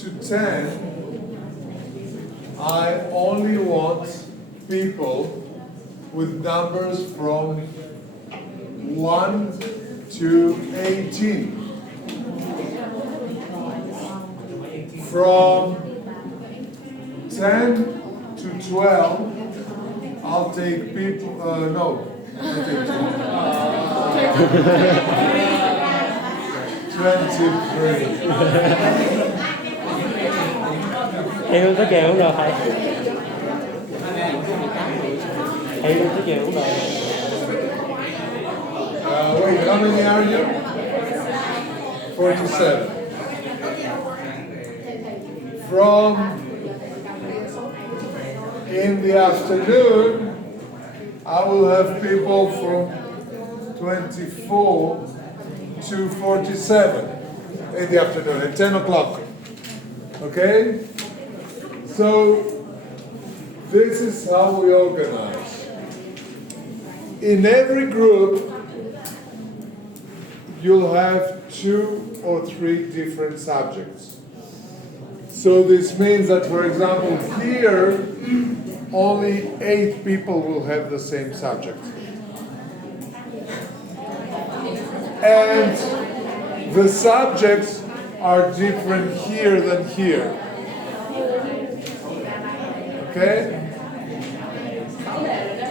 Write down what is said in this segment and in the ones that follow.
to 10, I only want people with numbers from 1 to 18. From 10 to 12, I'll take people, no, I'll take 23. Yêu tới chiều cũng được thầy. Yêu tới chiều cũng được. Wait, how many are you? 47. From in the afternoon, I will have people from 24 to 47 in the afternoon at 10 o'clock. Okay? So, this is how we organize. In every group, you'll have 2 or 3 different subjects. So this means that, for example, here, only 8 people will have the same subject. And the subjects are different here than here. Okay?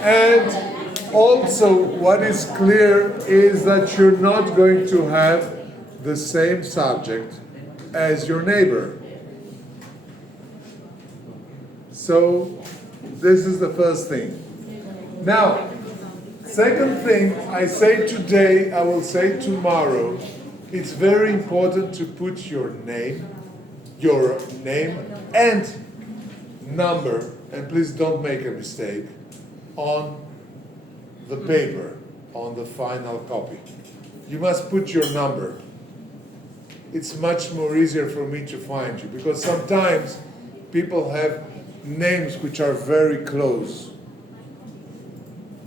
And also, what is clear is that you're not going to have the same subject as your neighbor. So, this is the first thing. Now, second thing, I say today, I will say tomorrow, it's very important to put your name and number, and please don't make a mistake, on the paper, on the final copy. You must put your number. It's much more easier for me to find you, because sometimes people have names which are very close.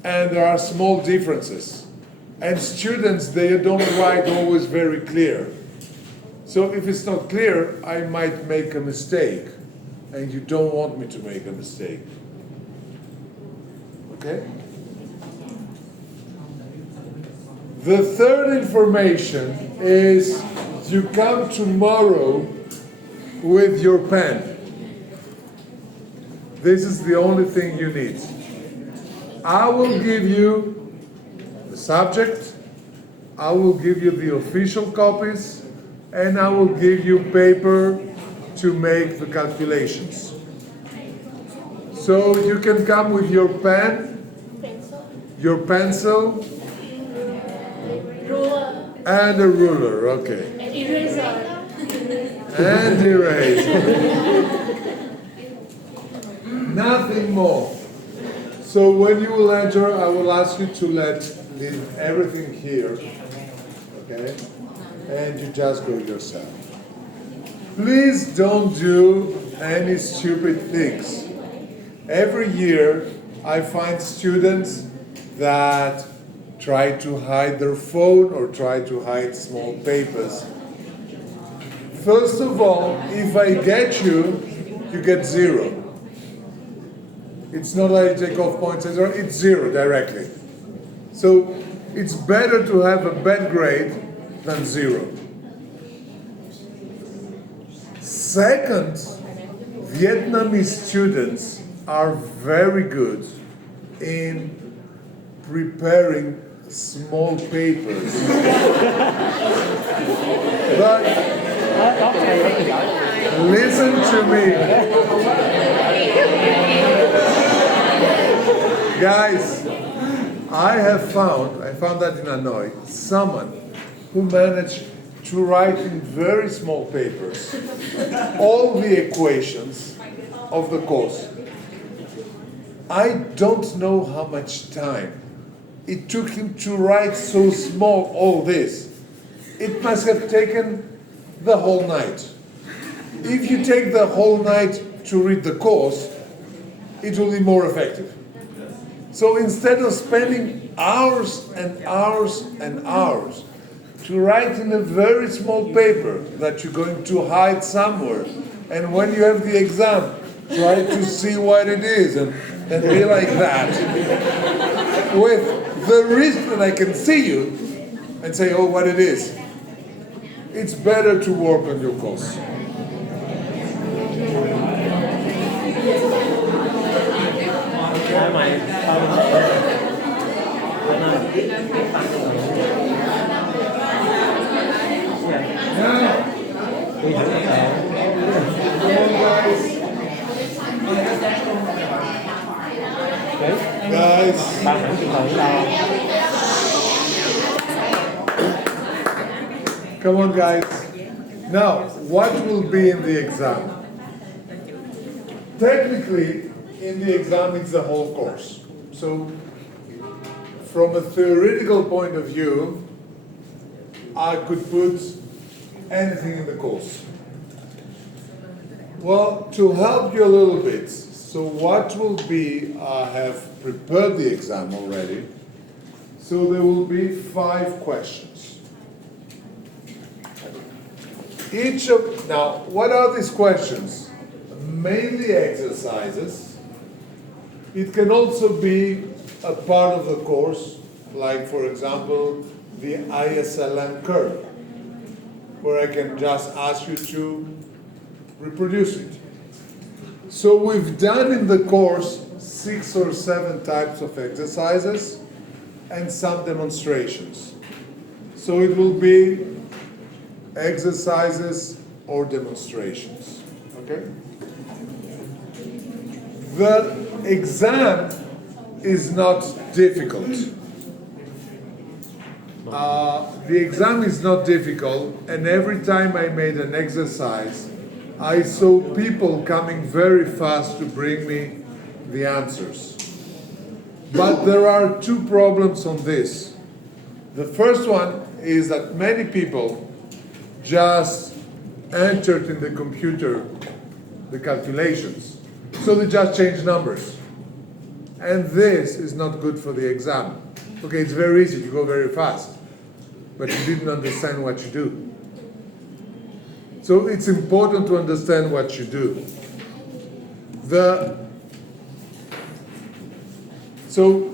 And there are small differences. And students, they don't write always very clear. So if it's not clear, I might make a mistake. And you don't want me to make a mistake. Okay? The third information is you come tomorrow with your pen. This is the only thing you need. I will give you the subject, I will give you the official copies, and I will give you paper to make the calculations. So you can come with your pen, your pencil, and a ruler, okay. And eraser. And eraser. Nothing more. So when you will enter, I will ask you to leave everything here, okay? And you just go yourself. Please don't do any stupid things. Every year, I find students that try to hide their phone or try to hide small papers. First of all, if I get you, you get 0. It's not like I take off points, it's 0 directly. So it's better to have a bad grade than 0. Second, Vietnamese students are very good in preparing small papers. But listen to me. Guys, I found that in Hanoi, someone who managed to write in very small papers all the equations of the course. I don't know how much time it took him to write so small all this. It must have taken the whole night. If you take the whole night to read the course, it will be more effective. So instead of spending hours and hours and hours to write in a very small paper that you're going to hide somewhere And when you have the exam, try to see what it is and be like that. With the risk that I can see you and say, oh, what it is. It's better to work on your course. Hai mày tao Guys, ba hẳn chừng nào tao. come on, guys. Now, what will be in the exam? Technically, in the exam, it's the whole course. So, from a theoretical point of view, I could put anything in the course. Well, to help you a little bit, so what will be, I have prepared the exam already. So there will be 5 questions. Now, what are these questions? Mainly exercises. It can also be a part of the course, like for example, the ISLM curve, where I can just ask you to reproduce it. So we've done in the course 6 or 7 types of exercises and some demonstrations. So it will be exercises or demonstrations, okay? The exam is not difficult. The exam is not difficult, and every time I made an exercise, I saw people coming very fast to bring me the answers. But there are 2 problems on this. The first one is that many people just entered in the computer the calculations. So they just change numbers. And this is not good for the exam. Okay, it's very easy, you go very fast, but you didn't understand what you do. So it's important to understand what you do. So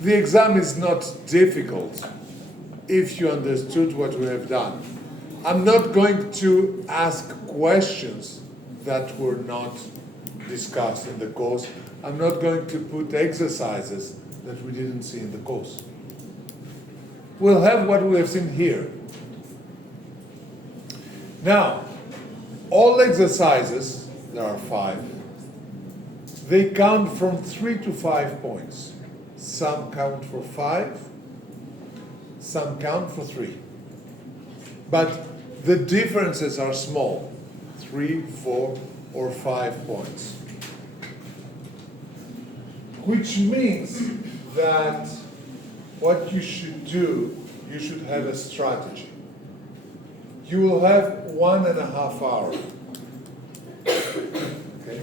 the exam is not difficult if you understood what we have done. I'm not going to ask questions that were not discussed in the course. I'm not going to put exercises that we didn't see in the course. We'll have what we have seen here. Now, all exercises, there are 5, they count from 3 to 5 points. Some count for 5, some count for 3. But the differences are small, 3, 4, or 5 points. Which means that what you should do, you should have a strategy. You will have 1.5 hours. Okay?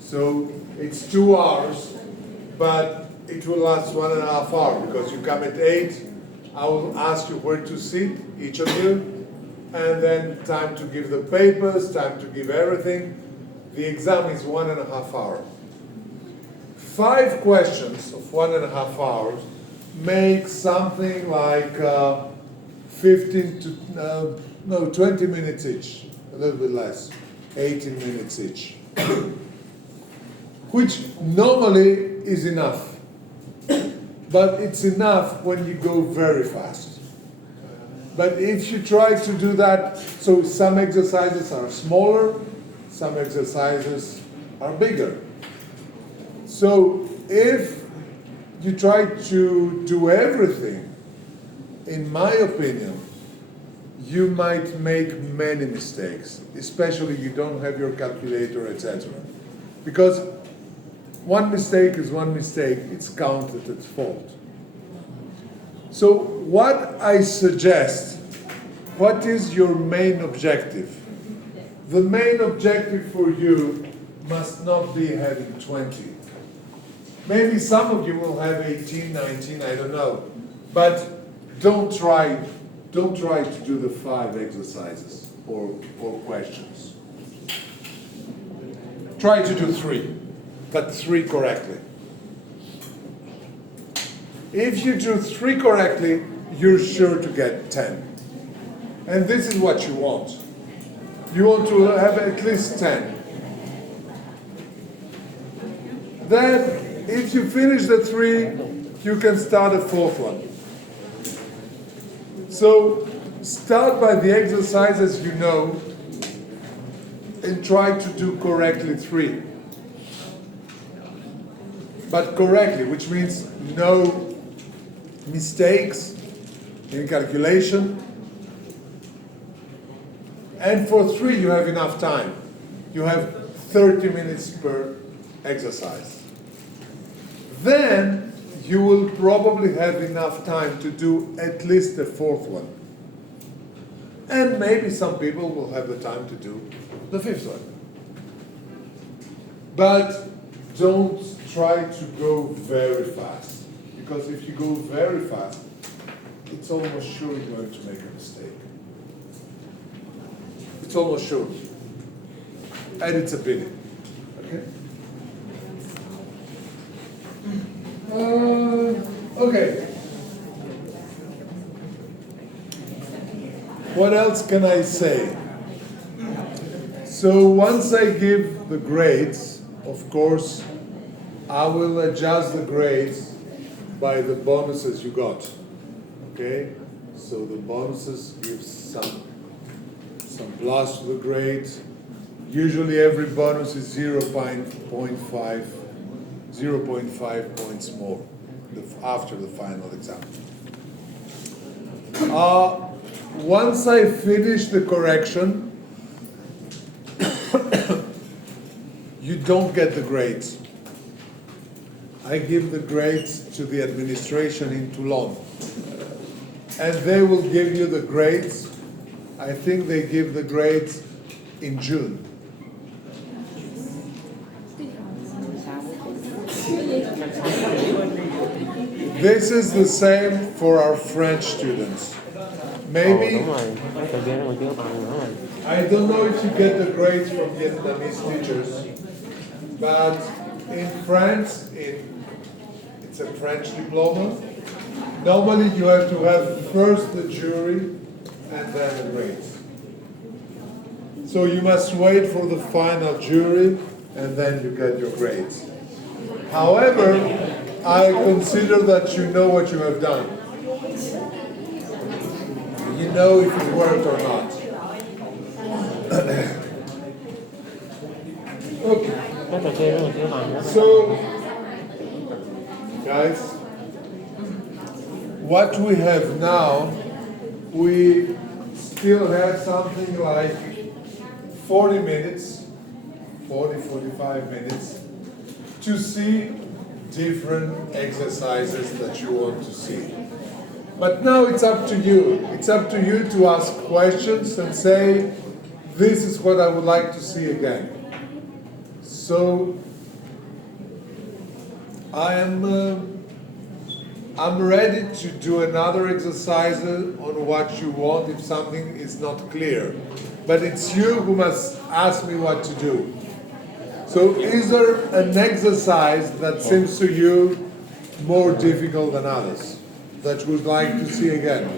So it's 2 hours, but it will last 1.5 hours because you come at 8. I will ask you where to sit, each of you, and then time to give the papers, time to give everything. The exam is 1.5 hours. 5 questions of 1.5 hours make something like 20 minutes each, a little bit less, 18 minutes each, which normally is enough, but it's enough when you go very fast. But if you try to do that, so some exercises are smaller, some exercises are bigger. So if you try to do everything, in my opinion, you might make many mistakes, especially you don't have your calculator, etc. Because one mistake is one mistake, it's counted as fault. So what I suggest, what is your main objective? The main objective for you must not be having 20. Maybe some of you will have 18, 19, I don't know. But don't try to do the 5 exercises or questions. try to do 3, but 3 correctly. If you do 3 correctly, you're sure to get 10. And this is what you want. You want to have at least 10. Then, if you finish the 3, you can start a 4th one. So, start by the exercises you know and try to do correctly 3. But correctly, which means no mistakes in calculation. And for 3, you have enough time. You have 30 minutes per exercise. Then you will probably have enough time to do at least the 4th one. And maybe some people will have the time to do the 5th one. But don't try to go very fast. Because if you go very fast, it's almost sure you're going to make a mistake. It's almost sure. And it's a pity. Okay? Okay. What else can I say? So once I give the grades, of course, I will adjust the grades by the bonuses you got. Okay? So the bonuses give some plus to the grade. Usually every bonus is 0.5 points more after the final exam. Once I finish the correction, you don't get the grades. I give the grades to the administration in Toulon. And they will give you the grades. I think they give the grades in June. This is the same for our French students. Maybe, I don't know if you get the grades from Vietnamese teachers, but in France, it's a French diploma. Normally you have to have first the jury and then the grades. So you must wait for the final jury and then you get your grades. However, I consider that you know what you have done. You know if it worked or not. Okay. So, guys, what we have now, we still have something like 40 minutes, 45 minutes, to see different exercises that you want to see. But now it's up to you. It's up to you to ask questions and say, this is what I would like to see again. So, I'm ready to do another exercise on what you want if something is not clear. But it's you who must ask me what to do. So is there an exercise that seems to you more difficult than others that you would like to see again?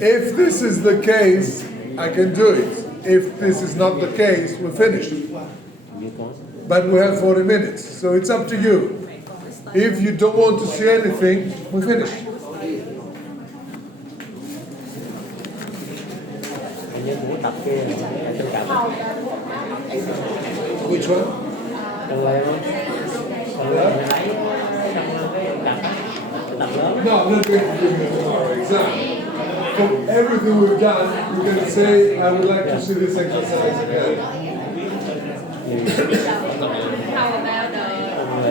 If this is the case, I can do it. If this is not the case, we're finished. But we have 40 minutes, so it's up to you. If you don't want to see anything, we're finished. Which one? No, I'm not going to give you tomorrow exam. For everything we've done, you can say, I would like to see this exercise again.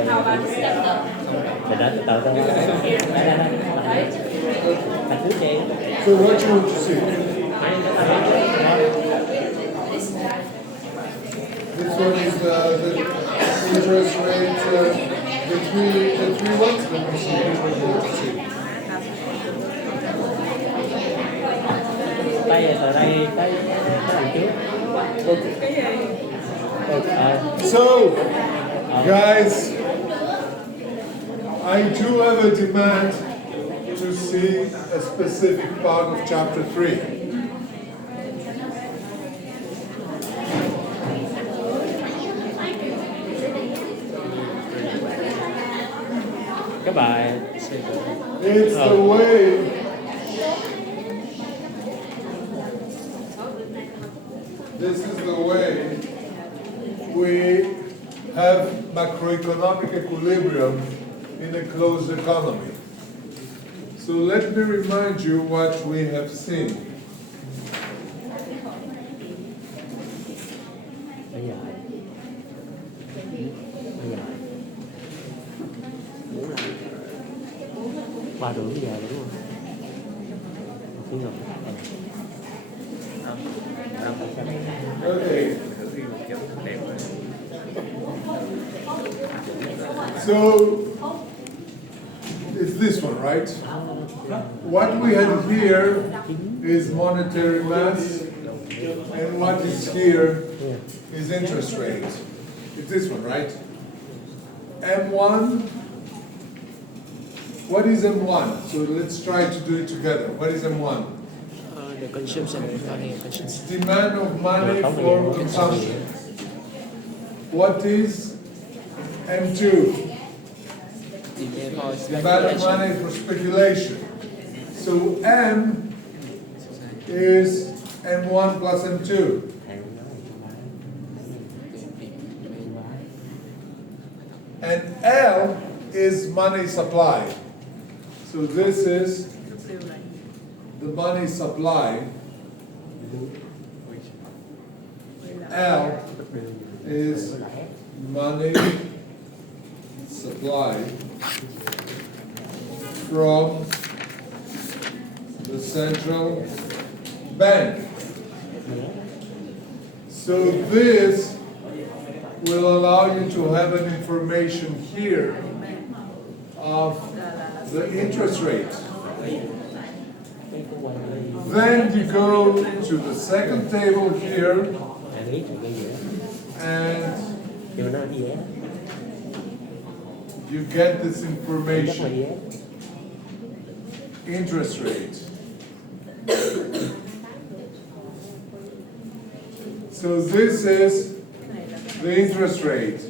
How about the step up? So what do you want to see? This one is the interest rate, the three ones. Let me see which one you want to see. ở đây cái đằng trước. So, guys, I do have a demand to see a specific part of chapter 3. Cái bài It's the way this is the way we have macroeconomic equilibrium in a closed economy. So let me remind you what we have seen. bây giờ muốn làm 3 rưỡi giờ đúng không? Một tiếng rồi. Okay. So it's this one, right? What we had here is monetary mass, and what is here is interest rate. It's this one, right? M1. What is M1? So let's try to do it together. What is M1? The consumption money consumption. It's demand of money for consumption. What is M2? Demand of money for speculation. So M is M1 plus M2. And L is money supply. So this is the money supply. L is money supply from the central bank. So this will allow you to have an information here of the interest rate. Then you go to the second table here and you get this information. Interest rate. So this is the interest rate.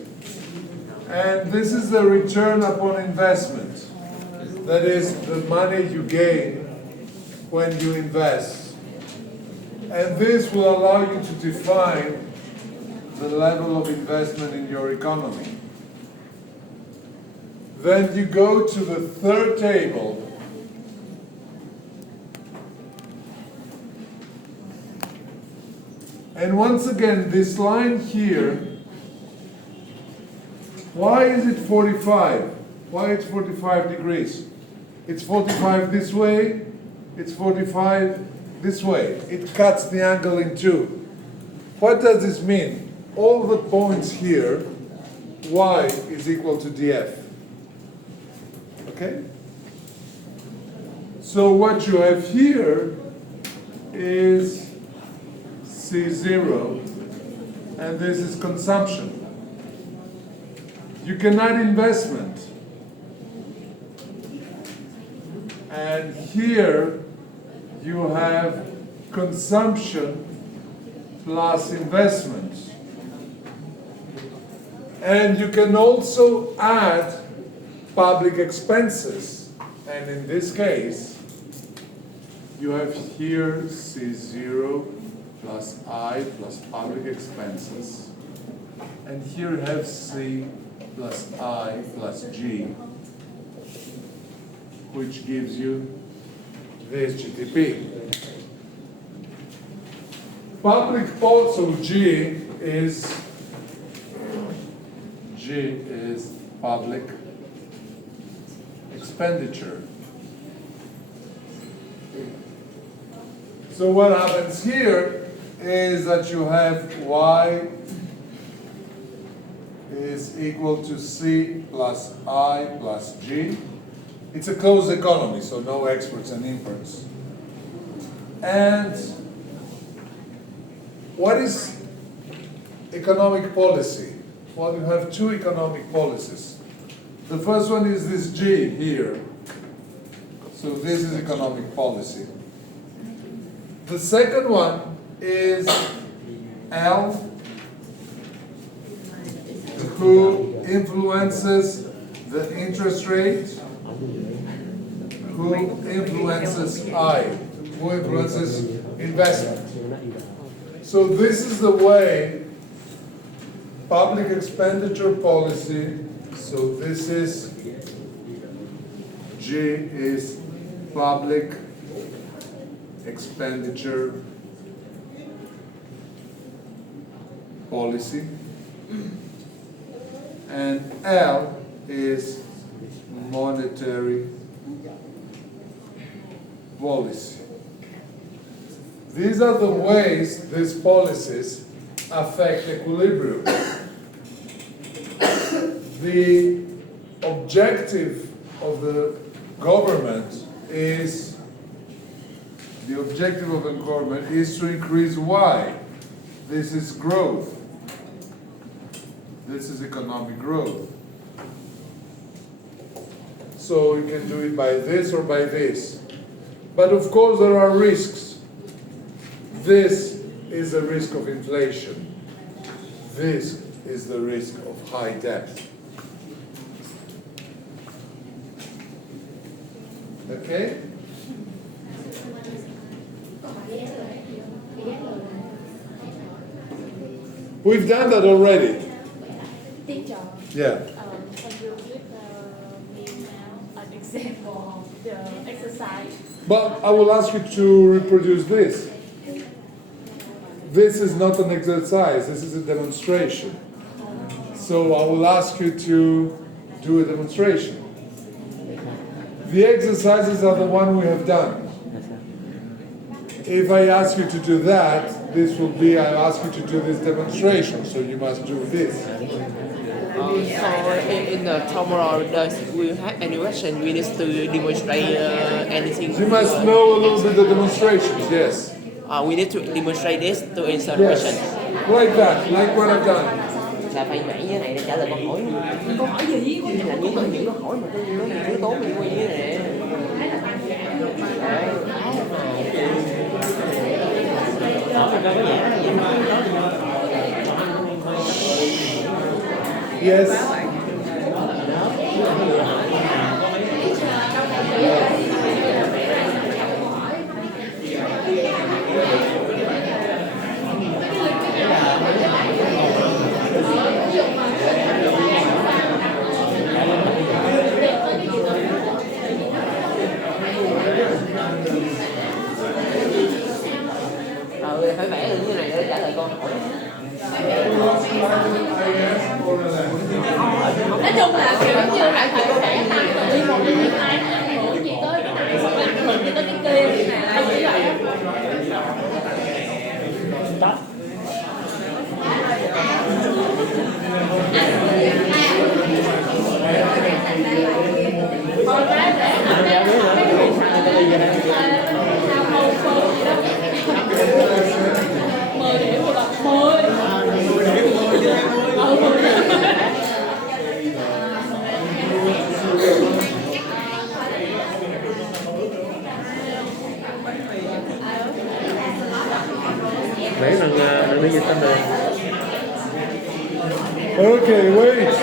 And this is the return upon investment. That is the money you gain when you invest. And this will allow you to define the level of investment in your economy. Then you go to the third table. And once again, this line here, why is it 45? Why it's 45 degrees? It's 45 this way, it's 45 this way. It cuts the angle in two. What does this mean? All the points here, y is equal to df. Okay? So what you have here is C0, and this is consumption. You can add investment. And here you have consumption plus investment. And you can also add public expenses. And in this case, you have here C0 plus I plus public expenses. And here you have C plus I plus G, which gives you this GDP. Public also G is public expenditure. So what happens here is that you have Y is equal to C plus I plus G. It's a closed economy, so no exports and imports. And what is economic policy? Well, you have two economic policies. The first one is this G here. So this is economic policy. The second one is L, who influences the interest rate, who influences I, who influences investment. So this is the way public expenditure policy, so this is G is public expenditure policy, and L is monetary policy. These are the ways these policies affect equilibrium. The objective of the government is to increase Y. This is growth. This is economic growth. So you can do it by this or by this. But of course there are risks. This is the risk of inflation. This is the risk of high debt. Okay? We've done that already. Teacher, Yeah. can you give me now an example of the exercise? But I will ask you to reproduce this. This is not an exercise, this is a demonstration. So I will ask you to do a demonstration. The exercises are the one we have done. If I ask you to do that, this will be, I ask you to do this demonstration, so you must do this. So in the tomorrow, does we have any question? We need to demonstrate anything. You must know a little bit the demonstrations, yes. We need to demonstrate this to answer Yes, question. like that, like what I've done. Là phải vẽ như này để trả lời câu hỏi. Câu hỏi gì? Là những câu hỏi mà nó những yếu tố mình quan như này. Yes. Phải vẽ như này để trả lời câu hỏi. Nói chung là kiểu như là phải vẽ tăng từ đi 1 đến 2 ảnh hưởng gì tới cái này, hoặc là ảnh hưởng gì tới cái kia này, là như vậy á. Thôi cái vẽ điểm rồi là 10. Vẽ bằng đi dịch tên đường. Okay, wait.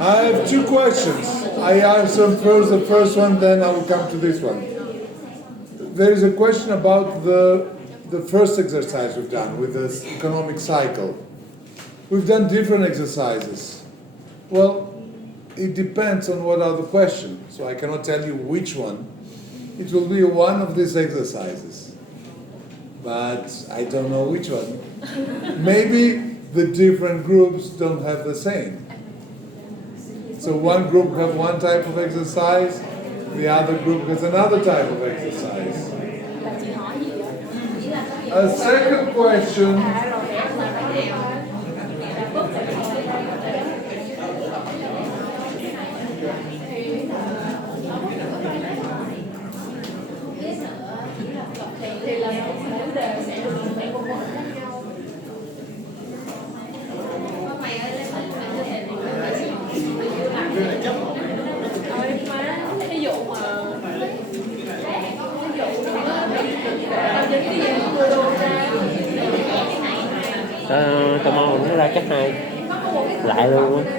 I have two questions. I answer first the first one, then I will come to this one. There is a question about the first exercise we've done with this economic cycle. We've done different exercises. Well, it depends on what are the questions, so I cannot tell you which one. It will be one of these exercises, but I don't know which one. Maybe the different groups don't have the same. So one group have one type of exercise, the other group has another type of exercise. A second question. ra chắc hai lại luôn á.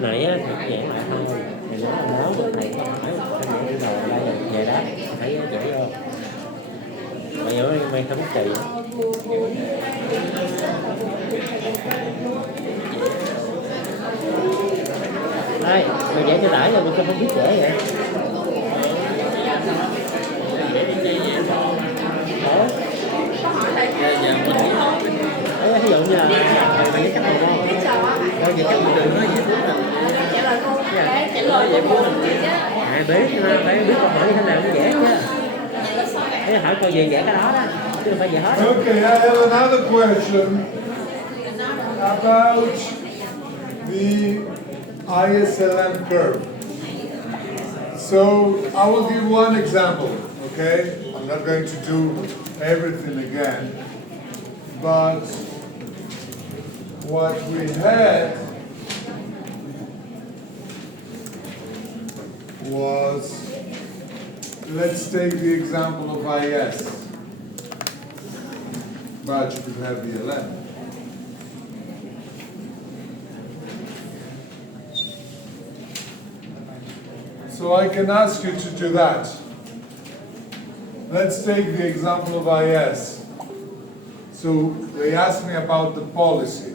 Nãy á thì giảng lại thôi thì nó là lớn được này hỏi em giảng đi rồi đây về đó thấy dễ vô mày nhớ mày không kỳ đây mày vẽ cho tải rồi mày không biết vẽ vậy ví dụ như là mày vẽ cách này không đâu vậy cách đường nó dễ trả lời câu phải biết câu hỏi như thế nào mới vẽ chứ để hỏi câu gì vẽ cái đó đó chứ không phải vẽ hết. Okay, I have another question about the ISLM curve. So I will give one example, okay? I'm not going to do everything again, but what we had was, let's take the example of IS, but you could have the LM. So I can ask you to do that. Let's take the example of IS. So they asked me about the policy.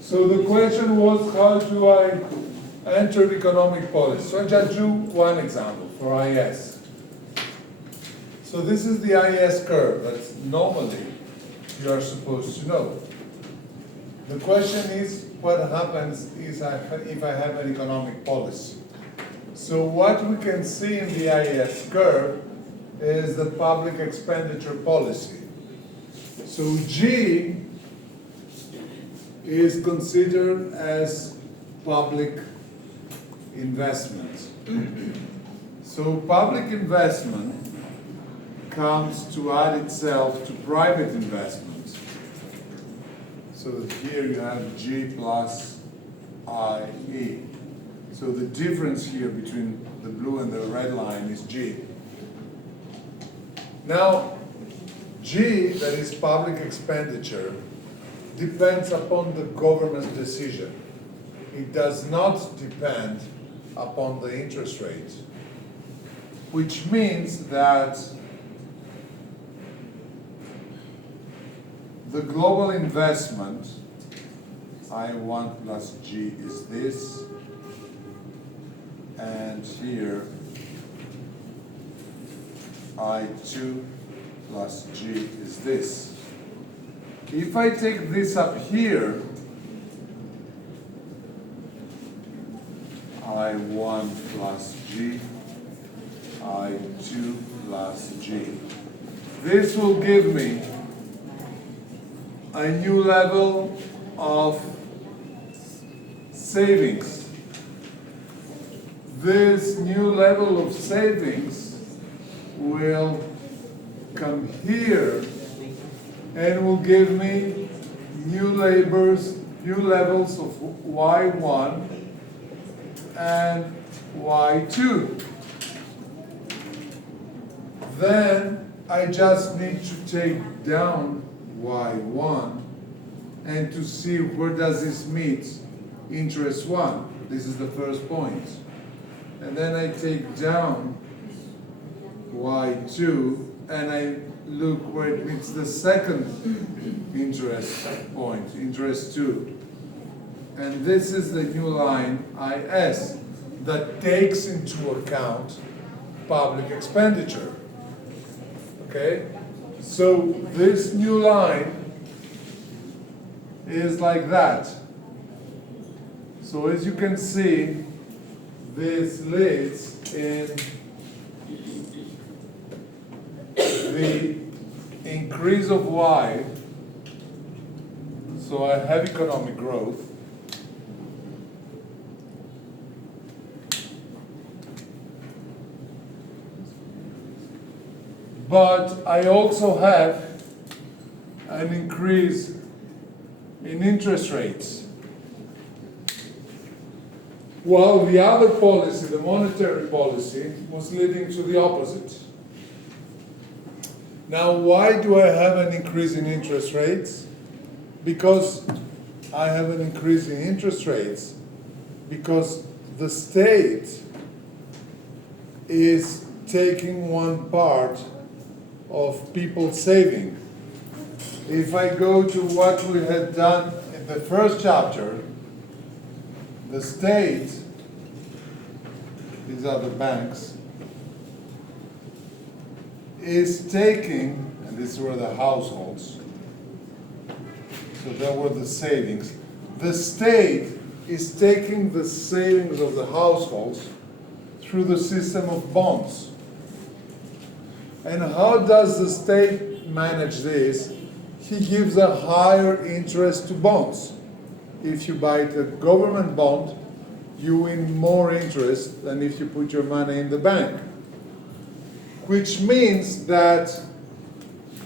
So the question was, how do I enter economic policy? So I just drew one example for IS. So this is the IS curve that normally you are supposed to know. The question is, what happens is if I have an economic policy? So what we can see in the IS curve is the public expenditure policy. So G is considered as public investment. So public investment comes to add itself to private investment. So here you have G plus IE. So the difference here between the blue and the red line is G. Now, G, that is public expenditure, depends upon the government's decision. It does not depend upon the interest rate, which means that the global investment, I1 plus G is this, and here, I2 plus G is this. If I take this up here, I1 plus G, I2 plus G. This will give me a new level of savings. This new level of savings will come here and will give me new levels of Y1 and Y2. Then I just need to take down Y1 and to see where does this meet interest 1. This is the first point. And then I take down Y2 and I look where it meets the second interest point, interest 2. And this is the new line IS that takes into account public expenditure. Okay? So this new line is like that. So as you can see, this leads in the increase of Y. So I have economic growth. But I also have an increase in interest rates. While the other policy, the monetary policy, was leading to the opposite. Now, why do I have an increase in interest rates? Because I have an increase in interest rates because the state is taking one part of people's saving. If I go to what we had done in the first chapter, the state, these are the banks, is taking, and these were the households, so there were the savings. The state is taking the savings of the households through the system of bonds. And how does the state manage this? He gives a higher interest to bonds. If you buy a government bond, you win more interest than if you put your money in the bank. Which means that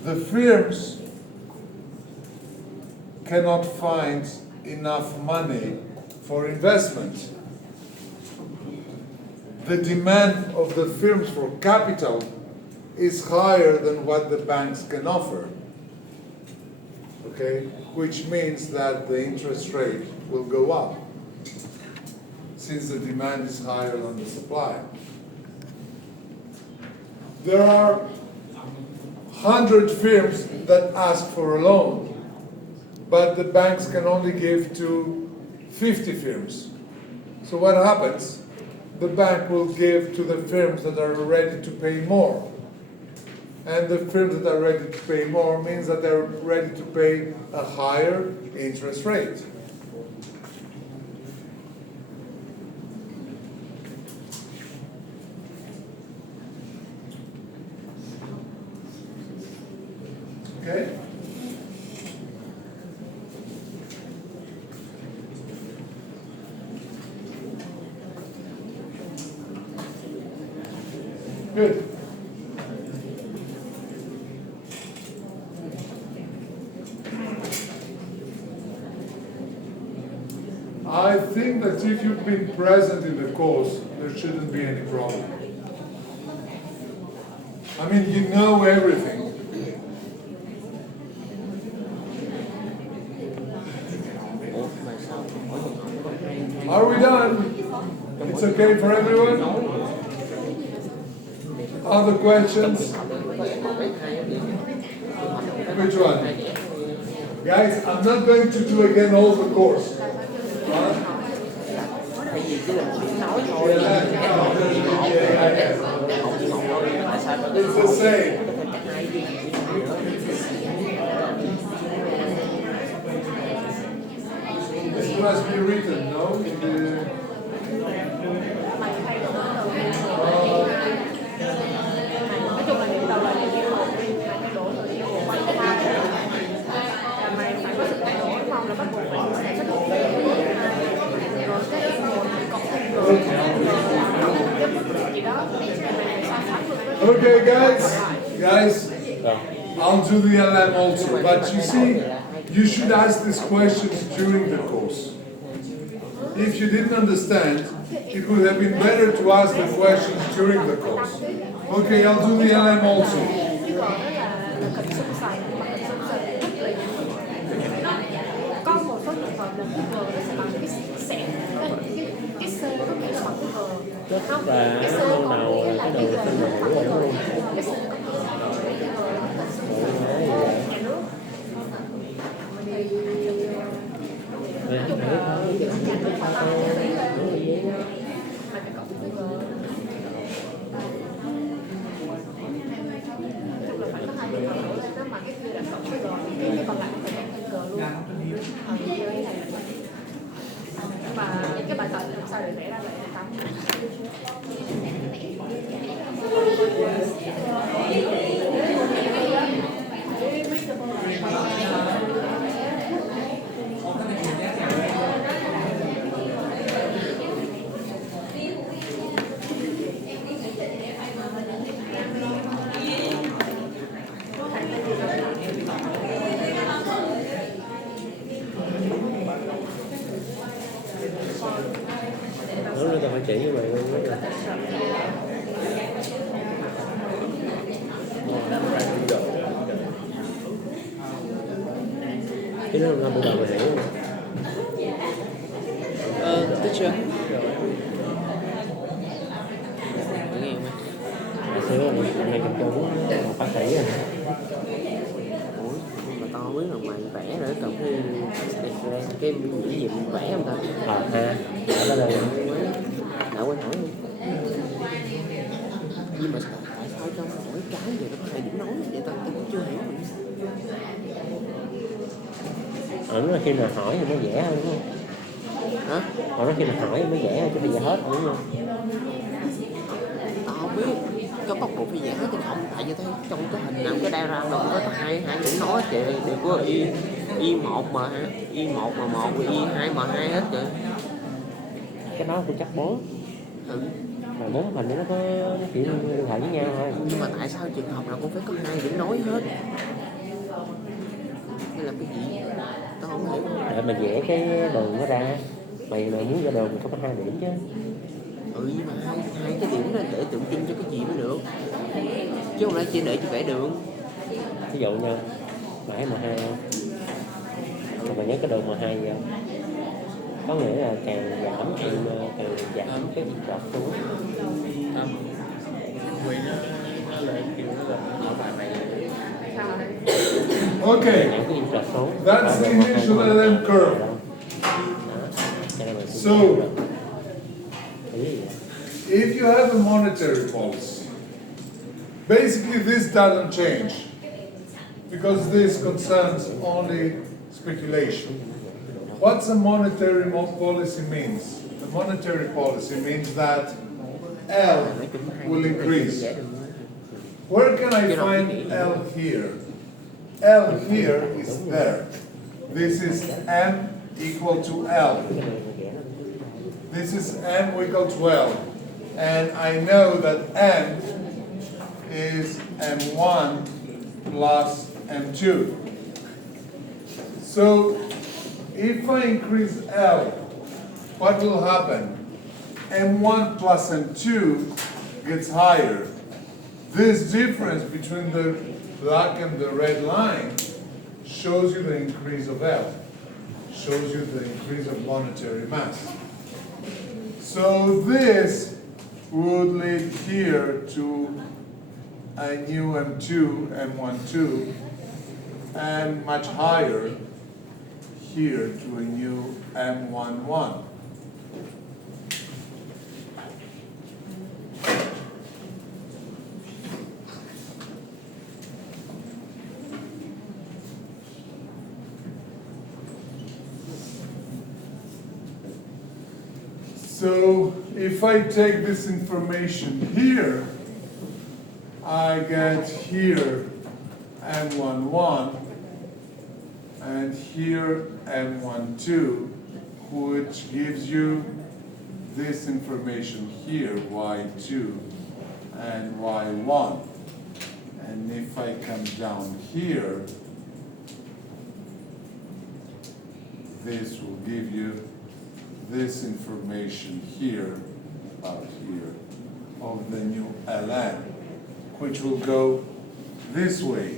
the firms cannot find enough money for investment. The demand of the firms for capital is higher than what the banks can offer. Okay? Which means that the interest rate will go up since the demand is higher than the supply. There are 100 firms that ask for a loan, but the banks can only give to 50 firms. So what happens? The bank will give to the firms that are ready to pay more. And the firms that are ready to pay more means that they're ready to pay a higher interest rate. Okay? Good. I think that if you've been present in the course, there shouldn't be any problem. I mean, you know everything. Are we done? It's okay for everyone? Other questions? Which one? Guys, I'm not going to do again all the course. Tại vì chỉ là biết nói thôi, F1 với F1 với F1 thôi, tại sao nó It's the same. cả hai đi. This must be written, no? Nói chung là điểm đầu là điểm một thay đổi từ yêu của quan trọng mày phải có sự thay đổi đúng không, là bắt buộc phải sẽ có rồi cái một cộng rồi cái mức gì đó mày so sánh được. Okay, guys, I'll do the LM also, but you see, you should ask these questions during the course. If you didn't understand, it would have been better to ask the questions during the course. Okay, I'll do the LM also. Chứ còn đó là cận xung xoay mà cận xung xoay có một số trường hợp là cái g nó sẽ bằng cái xẹt cái c có nghĩa là bằng cái g không và cái c ban còn đầu nghĩa là cái cái đầu g sinh nó rồi bằng cái đúng g không? cái c có nghĩa là cái g nó cận xung xoay nhà nước nói chung là nhà nước phải bằng cái đấy mà phải cộng cái g chung là phải có hai trường hợp đổ lên đó mà cái kia là cộng cái g cái còn lại phải cộng cái g luôn theo ý này là nhưng mà những cái bài tập làm sao để vẽ ra lại tắm Nếu nữa tao phải chỉ với mày luôn đó là cái đó là bây giờ mày hiểu không? Biết chưa? Nghe không? Hồi xưa là mày cầm cho một bác sĩ à. Ủa, mà tao không biết là mày vẽ rồi cầm cái những gì mình vẽ không ta? Ha, đó là Đã quên hỏi luôn. Nhưng mà tại sao trong mỗi cái vậy nó có hai điểm nói vậy tao cũng chưa hiểu. nó là khi nào hỏi thì mới vẽ thôi đúng không? Hả? Còn nó khi nào hỏi thì mới vẽ chứ bây giờ hết đúng không? Tao không biết có bắt buộc phải vẽ hết hay không, tại vì thấy trong cái hình nào cái diagram đâu có hai điểm nói chị đều có y1 mà y1 mà 1 y2 mà 2 hết rồi. Cái đó tôi chắc 4 Ừ. mà 4 hình nó có nó chỉ liên hệ với nhau thôi. Nhưng mà tại sao trường học nào cũng phải có hai điểm nói hết? Đây là cái gì? Tao không hiểu. Để mình vẽ cái đường nó ra, mày mà muốn ra đường thì phải có 2 điểm chứ. Ừ, nhưng mà hai cái điểm đó để tượng trưng cho cái gì mới được, chứ không lẽ chỉ để cho vẽ đường. Ví dụ nha, mãi M2 không? Mà mày nhớ cái đường M2 gì không? Có nghĩa là càng giảm cái nhiệt độ xuống. Okay, Giảm cái nhiệt độ xuống. that's the initial LM curve. So, if you have a monetary policy, basically this doesn't change because this concerns only speculation. What's a monetary policy means? The monetary policy means that L will increase. Where can I find L here? L here is there. This is M equal to L. This is M equal to L. And I know that M is M1 plus M2. So if I increase L, what will happen? M1 plus M2 gets higher. This difference between the black and the red line shows you the increase of L, shows you the increase of monetary mass. So this would lead here to a new M2, M12, and much higher, here to a new M11. So if I take this information here, I get here M11 and here M12, which gives you this information here, Y2 and Y1. And if I come down here, this will give you this information here, about here, of the new ln, which will go this way.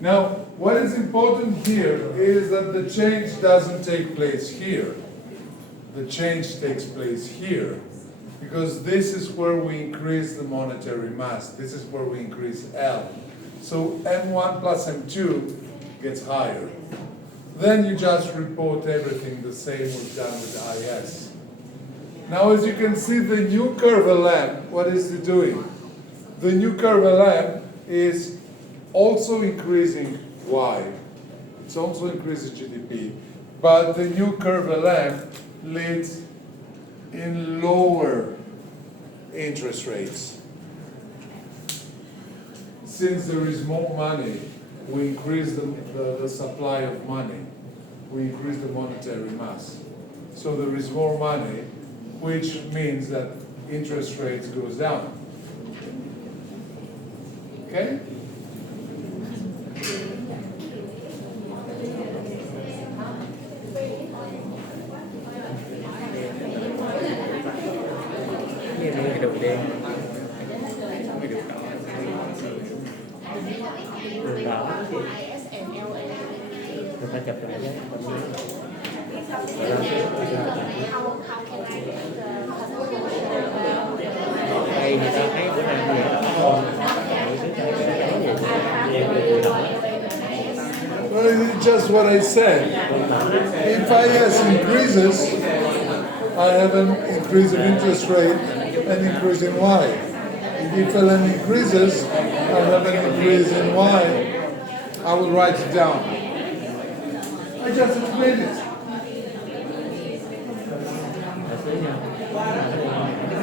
Now, what is important here is that the change doesn't take place here. The change takes place here, because this is where we increase the monetary mass. This is where we increase L. So M1 plus M2 gets higher. Then you just report everything the same was done with IS. Now, as you can see, the new curve LM, what is it doing? The new curve LM is also increasing Y. It's also increasing GDP. But the new curve LM leads in lower interest rates. Since there is more money, we increase the supply of money. We increase the monetary mass. So there is more money, which means that interest rates goes down. Okay? Cái đường đen. Đường đỏ. Người ta chụp lại nhé. Đây người ta thấy bữa nay người đỏ không? Well, it's just what I said. If IS increases, I have an increase in interest rate and increase in Y. If LM increases, I have an increase in Y. I will write it down. I just explained it.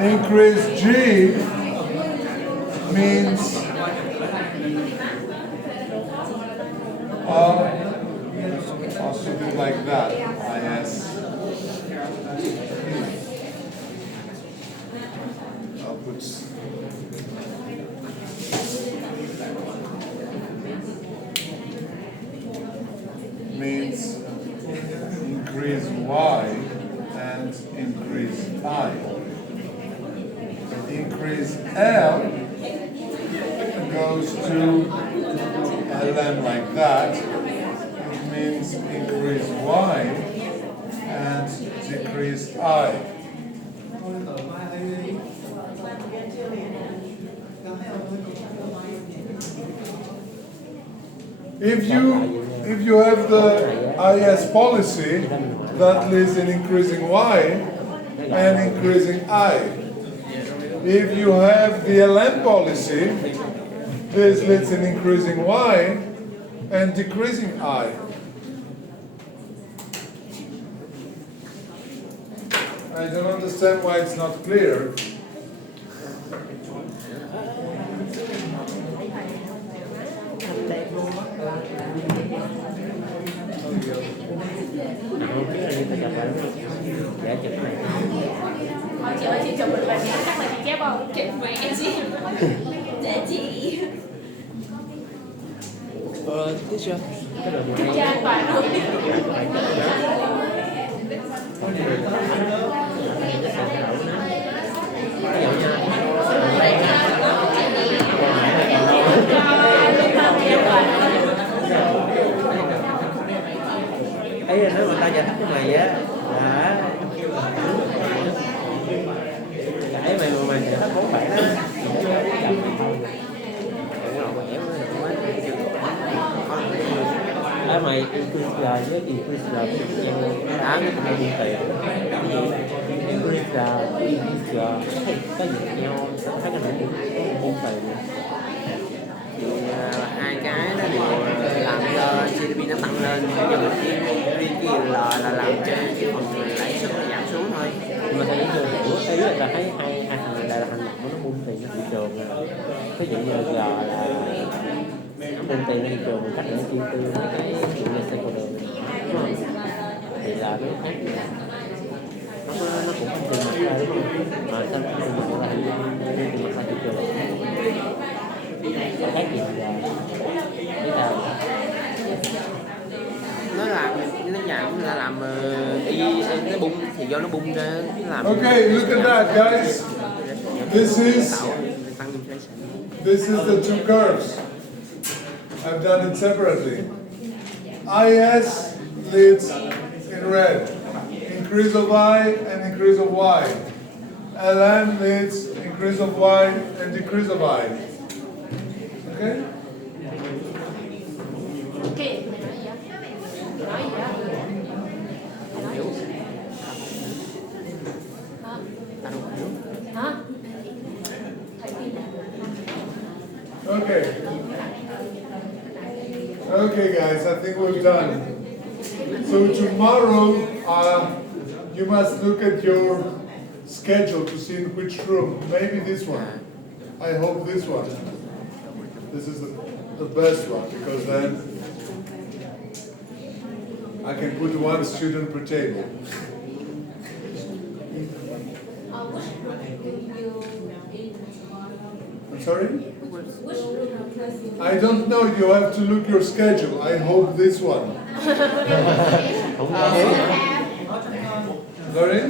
Increase G means also do like that, IS. I'll put means increase Y and increase I. Increase L goes to LM like that. It means increase Y and decrease I. If you have the IS policy that leads in increasing Y and increasing I. If you have the LM policy, this leads in increasing Y and decreasing I. I don't understand why it's not clear. Chị ơi, chị chụp mình và chị chắc là chị chép không? Chị mẹ chị. Để chị. Tiếp chưa? Chị an toàn không? Ấy là nếu mà ta giải thích với mày á là cái mày mà mày giải thích 47 đó mày ngoài increase với increase cái nó cũng hay buôn tiền. Cái gì increase có gì nhau thấy cái này buôn tiền. Thì hai cái nó đều làm cho GDP nó tăng lên, nhưng mà riêng cái là làm cho cái phần lãi suất nó giảm xuống thôi. Nhưng mà theo những người hiểu ý là thấy hai thằng này đây là hành động của nó buôn tiền cho thị trường. Ví dụ như giờ là nó buôn tiền cho thị trường một cách để nó chi tiêu mấy cái ví dụ như xe cầu đường đúng không? Thì là nó khác nó cũng không tiền mặt ra đúng không? Mà sao nó tiền mặt ra tiền mặt ra thị trường có khác gì giờ biết sao nó giảm là làm nó bung thì do nó bung ra làm. Okay, look at that, guys. This is the two curves. I've done it separately. IS leads in red, increase of I and increase of Y. LM leads increase of Y and decrease of I. Okay? Ok. Nói gì á? Hả? Okay. Okay, guys, I think we're done. So tomorrow, you must look at your schedule to see in which room. Maybe this one. I hope this one. This is the best one, because then I can put one student per table. I'm sorry? I don't know. You have to look your schedule. I hope this one. Sorry?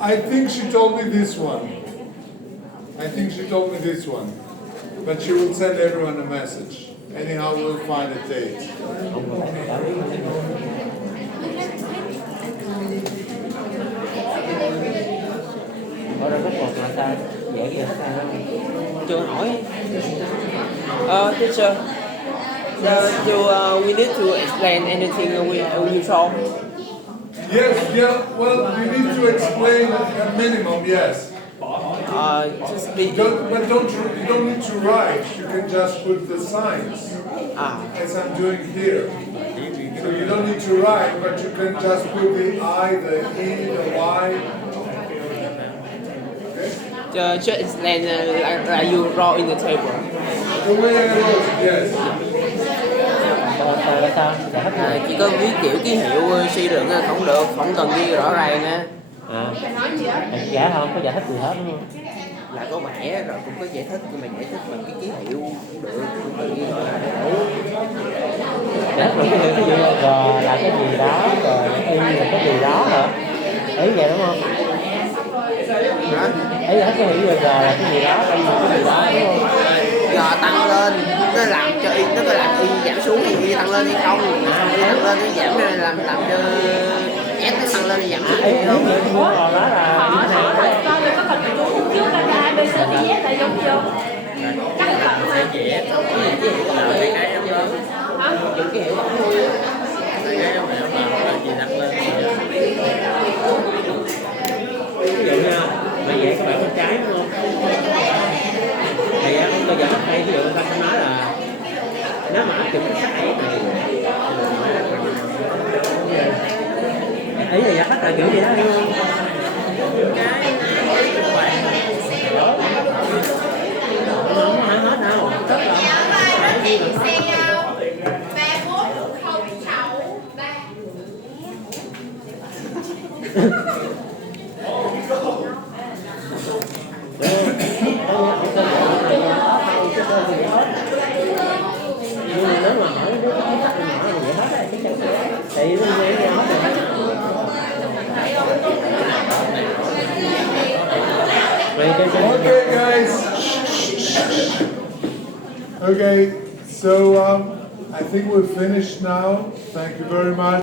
I think she told me this one. But she will send everyone a message. Anyhow, we'll find a date. Ở đây bắt buộc là sao? Dễ vậy sao? Chưa hỏi. Teacher, we need to explain anything we saw. Yes, yeah, well, you need to explain a minimum, yes. Just be. But you don't need to write, you can just put the signs, as I'm doing here. So you don't need to write, but you can just put the I, the E, the Y. Okay? Just explain like you draw in the table. The way I wrote, yes. Chỉ có viết kiểu ký hiệu suy luận không được, không cần ghi rõ ràng á. Dạ không có giải thích gì hết đúng không? Là có vẽ rồi cũng có giải thích, nhưng mà giải thích bằng cái ký hiệu cũng được, không cần ghi rõ ràng đủ. Giải thích bằng ký hiệu ví dụ là G là cái gì đó, rồi Y là cái gì đó hả? Ý vậy đúng không? Hả? Ý là cái hiểu G là cái gì đó, Y là cái gì đó đúng không? G tăng lên, nó làm cho Y, nó có làm Y giảm xuống thì Y tăng lên hay không? Y tăng lên nó giảm ra làm cho S nó tăng lên giảm xuống. Ý không? Còn đó là Coi được có phần chú trước là A, B, C, D, E là giống chưa? Chắc là Sẽ dễ, là mấy cái giống lớn. hả? Dùng cái hiệu tổng thôi. Mấy cái giống là gì tăng lên. ví dụ nha, mày vẽ các bạn bên trái đúng không? Thì á, tôi giải thích hay, ví dụ người ta sẽ nói là nếu mà áp dụng cái sắc ấy này ý là giải thích là kiểu gì đó hiểu không? Không hỏi hết đâu. Nhưng mà nếu mà hỏi cái sắc mình hỏi là vậy hết á, chắc chắn thì nó nghe ra hết rồi. Okay, guys. Okay, so I think we're finished now. Thank you very much.